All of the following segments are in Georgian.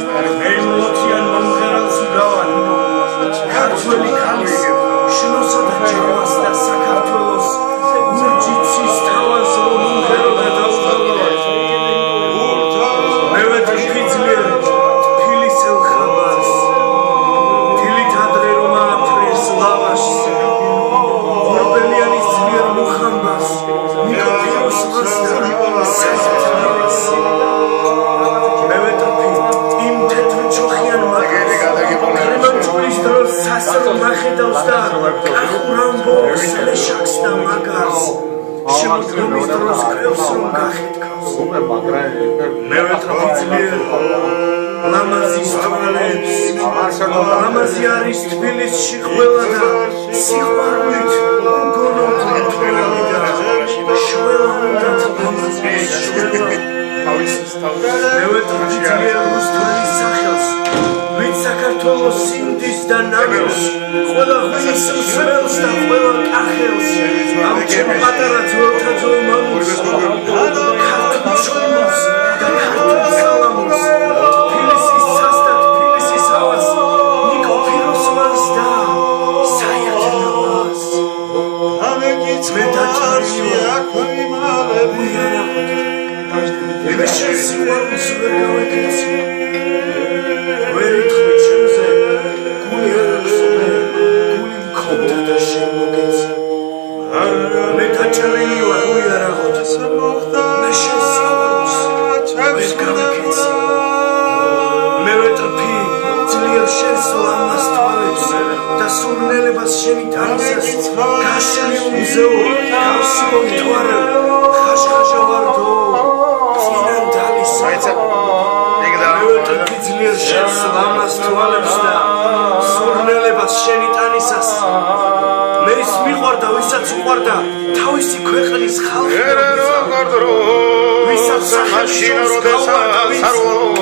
მემლოთიან მომღერალს უდავან ქართველი ქალის შნოსა და ჯავას და საქართველოს ურჯიცის თავას რომ მომღერალდა დაუღალავად მე ვეტრიფი ძლიერ თბილის ელხაბას დილით ადრე რომ ააფრეს ლავაშს ორბელიანის ძლიერ მუხამბას ნიკოფიროს მასდა საზეთნებას მე ვეტრიფი იმ თეთრ ჩოხიან მაკრემანჭულის დროს სასრო ნახედავს და კახურამბოს ლეშაკს და მაგარს შემოდგომის დროს კრევს რომ გახეთქავს მე ვეტრაფი ძლიერ ლამაზის თვალებს ლამაზი არის თბილისში ყველა და სიყვარულით უგონოდ თვლილი და შველა უნდათ ლამაზის შველა მე ვეტრაფი ძლიერ რუსთველის სახელს ვით საქართველოს სინდის და ნამოს ყველა ღვინის მსრელს და ყველა კახელს ამ ჩემ პატარა ძველთა ძველ მამულს ქართულ შრომს და ქართულ სალამურს თბილისის ცას და თბილისის ჰავას ნიკოფიროს მას და საიათნავას მე დაჭარია მე შენ სიყვარულს ვერ გავეკეცი ვერ ითხოვე ჩემზე გული არაქსობე გული მქონდა და შემოგეცი მე დაჭარილი ვარ გული არაღოთ მე შენ სიყვარულს ვერ გავეკეცი მე ვეტრფი ძლიერ შენს ლამაზ თვალებს და სურნელებას შენი თამისას გაშლი უმზეო გავსი მომთვარე ხაშხაშა ვარდო წინან დალისა ძლიერ შენს ლამაზ თვალებს და სურნელებას შენი ტანისას მე ის მიყვარდა ვისაც უყვარდა თავისი ქვეყნის ხალხი ვისაც სახელში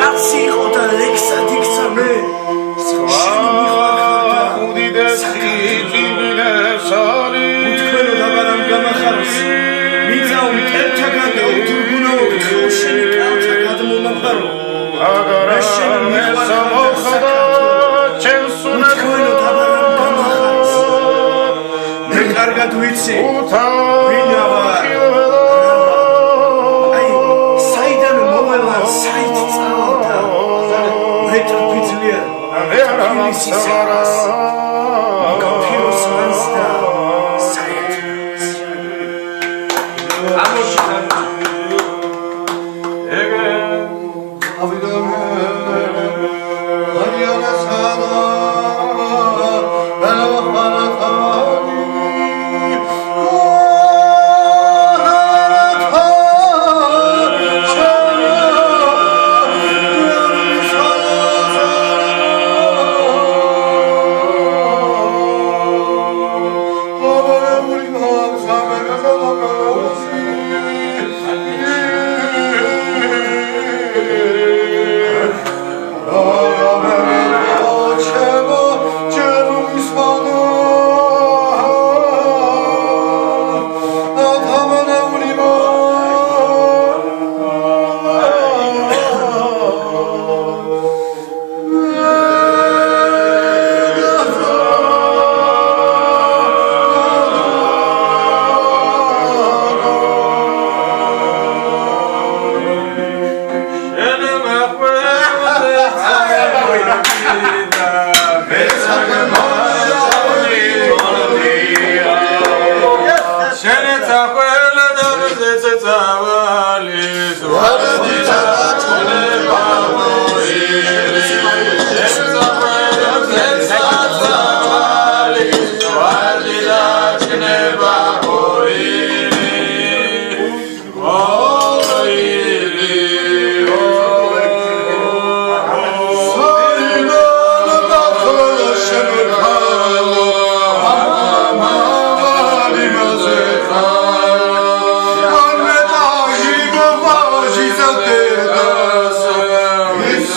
კაცი იყო და ლექსად იქცა მე შენი მიყვარხარ უთქვენო დაბარამ გამახაროს მიწაო მტერთაგან და უთურგუნო შენი კალთა გადმომაფარო მე შენ მიყვარხარ უთქვენო დაბარამ გამახაროს მე კარგად ვიცი ვინა ვარ აი საიდან მოველან საით წავალდა ვეტრფი ძლიერ თბილისის ჰავას ნიკოფიროს მას და საიათნავას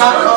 Saka